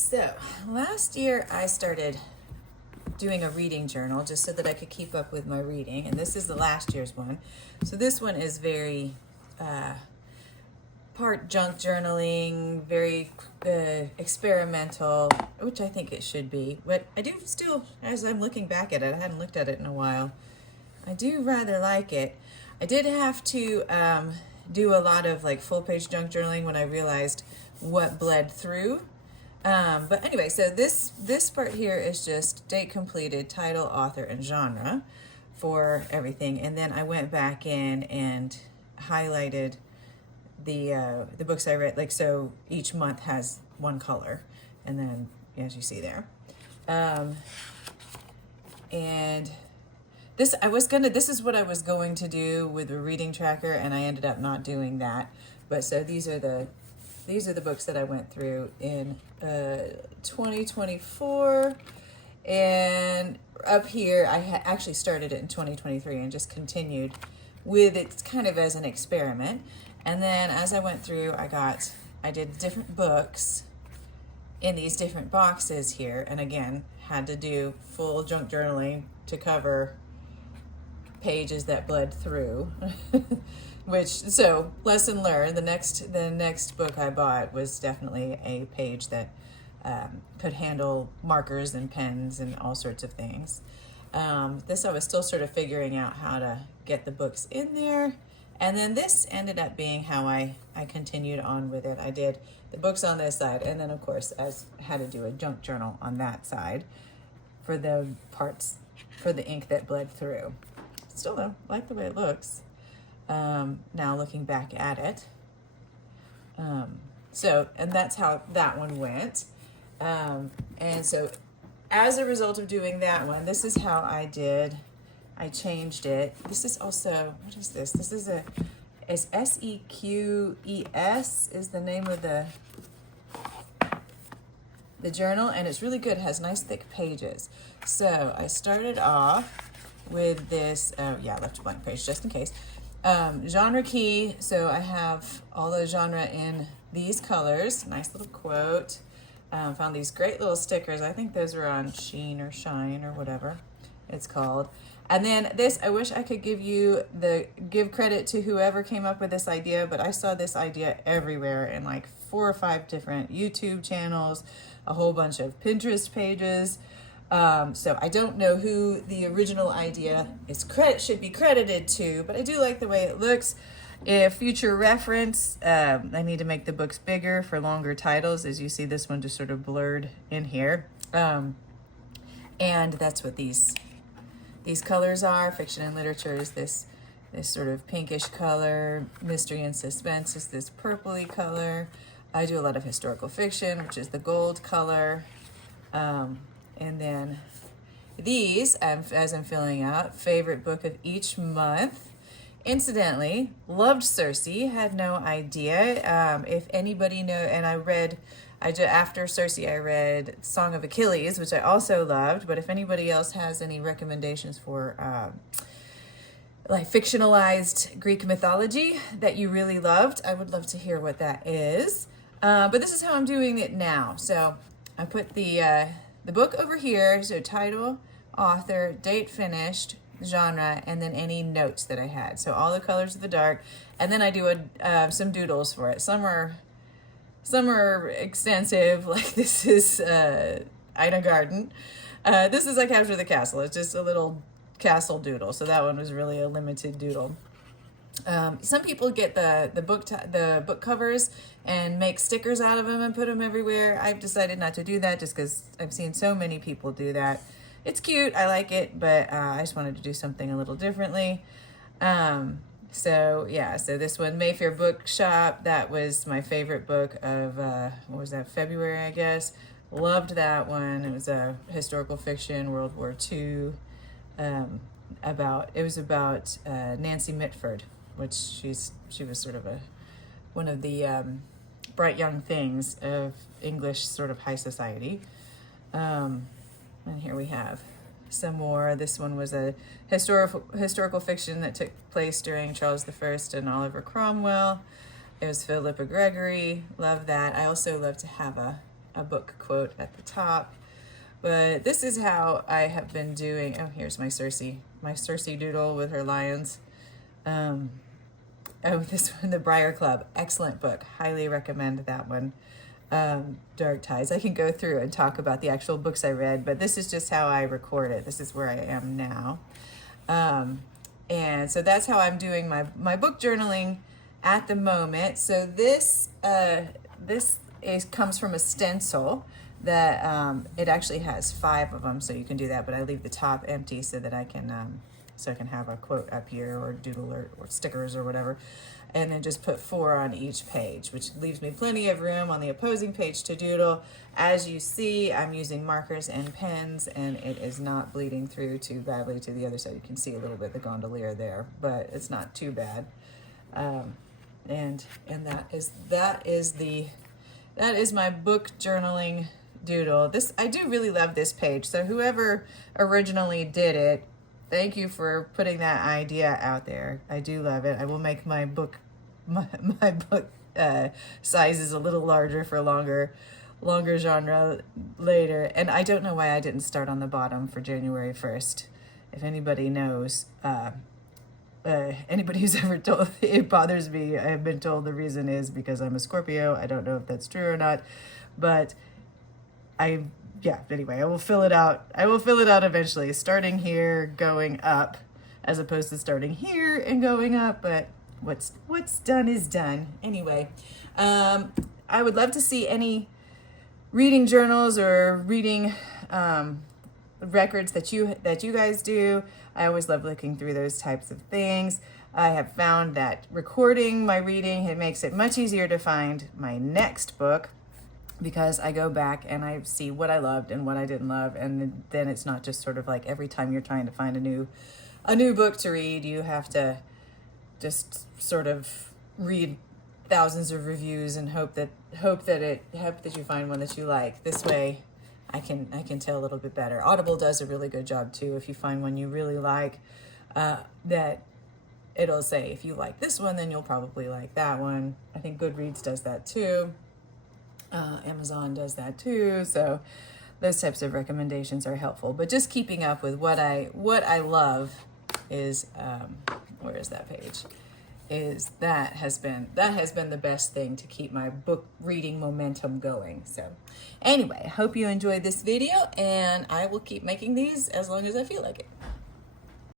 So last year I started doing a reading journal just so that I could keep up with my reading, and this is the last year's one. So this one is very part junk journaling, very experimental, which I think it should be. But I do still, as I'm looking back at it, I hadn't looked at it in a while, I do rather like it. I did have to do a lot of like full page junk journaling when I realized what bled through. But anyway, so this part here is just date completed, title, author, and genre for everything. And then I went back in and highlighted the books I read. Like, so each month has one color, and then as you see there, and this is what I was going to do with a reading tracker, and I ended up not doing that. But so these are the books that I went through in 2024, and up here I actually started it in 2023 and just continued with it kind of as an experiment. And then as I went through, I did different books in these different boxes here, and again had to do full junk journaling to cover pages that bled through. So lesson learned. The next book I bought was definitely a page that could handle markers and pens and all sorts of things. This I was still sort of figuring out how to get the books in there. And then this ended up being how I continued on with it. I did the books on this side, and then of course I had to do a junk journal on that side for the parts, for the ink that bled through. Still though, I like the way it looks. Now looking back at it. And that's how that one went. And so as a result of doing that one, this is how I changed it. This is also, what is this? This is it's SEQES is the name of the journal, and it's really good. It has nice thick pages. So I started off with this, I left a blank page just in case. Genre key, so I have all the genre in these colors. Nice little quote. Found these great little stickers. I think those are on Sheen or Shine or whatever it's called. And then this, I wish I could give credit to whoever came up with this idea, but I saw this idea everywhere in like 4 or 5 different YouTube channels, a whole bunch of Pinterest pages. So I don't know who the original idea should be credited to, but I do like the way it looks. If future reference, I need to make the books bigger for longer titles. As you see, this one just sort of blurred in here. And that's what these colors are. Fiction and literature is this sort of pinkish color. Mystery and suspense is this purpley color. I do a lot of historical fiction, which is the gold color. And then these, as I'm filling out, favorite book of each month. Incidentally, loved Circe, had no idea. If anybody know, and after Circe, I read Song of Achilles, which I also loved. But if anybody else has any recommendations for like fictionalized Greek mythology that you really loved, I would love to hear what that is. But this is how I'm doing it now. So I put the book over here, so title, author, date finished, genre, and then any notes that I had. So all the colors of the dark, and then I do some doodles for it. Some are extensive, like this is Ina Garden. This is I Capture the Castle. It's just a little castle doodle. So that one was really a limited doodle. Some people get the book covers and make stickers out of them and put them everywhere. I've decided not to do that just because I've seen so many people do that. It's cute, I like it, but I just wanted to do something a little differently. So this one, Mayfair Bookshop, that was my favorite book of February, I guess. Loved that one. It was a historical fiction, World War II. It was about Nancy Mitford, which she was sort of one of the bright young things of English sort of high society. And here we have some more. This one was a historical fiction that took place during Charles I and Oliver Cromwell. It was Philippa Gregory. Love that. I also love to have a a book quote at the top. But this is how I have been doing. Oh, here's my Circe doodle with her lions. Oh, this one, The Briar Club. Excellent book. Highly recommend that one. Dark Tides. I can go through and talk about the actual books I read, but this is just how I record it. This is where I am now. And so that's how I'm doing my book journaling at the moment. So this comes from a stencil that it actually has 5 of them, so you can do that, but I leave the top empty so that I can have a quote up here or doodle or stickers or whatever, and then just put 4 on each page, which leaves me plenty of room on the opposing page to doodle. As you see, I'm using markers and pens, and it is not bleeding through too badly to the other side. You can see a little bit of the gondolier there, but it's not too bad. And that is my book journaling doodle. I do really love this page. So whoever originally did it, thank you for putting that idea out there. I do love it. I will make my book sizes a little larger for longer genre later. And I don't know why I didn't start on the bottom for January 1st. If anybody knows, anybody who's ever told, it bothers me. I have been told the reason is because I'm a Scorpio. I don't know if that's true or not, but anyway, I will fill it out. I will fill it out eventually, starting here, going up, as opposed to starting here and going up, but what's done is done. Anyway, I would love to see any reading journals or reading records that you guys do. I always love looking through those types of things. I have found that recording my reading, it makes it much easier to find my next book, because I go back and I see what I loved and what I didn't love, and then it's not just sort of like every time you're trying to find a new book to read, you have to just sort of read thousands of reviews and hope that you find one that you like. This way I can tell a little bit better. Audible does a really good job too. If you find one you really like, that it'll say, if you like this one, then you'll probably like that one. I think Goodreads does that too. Amazon does that too. So those types of recommendations are helpful. But just keeping up with what I love is, where is that page? That has been the best thing to keep my book reading momentum going. So anyway, I hope you enjoyed this video, and I will keep making these as long as I feel like it.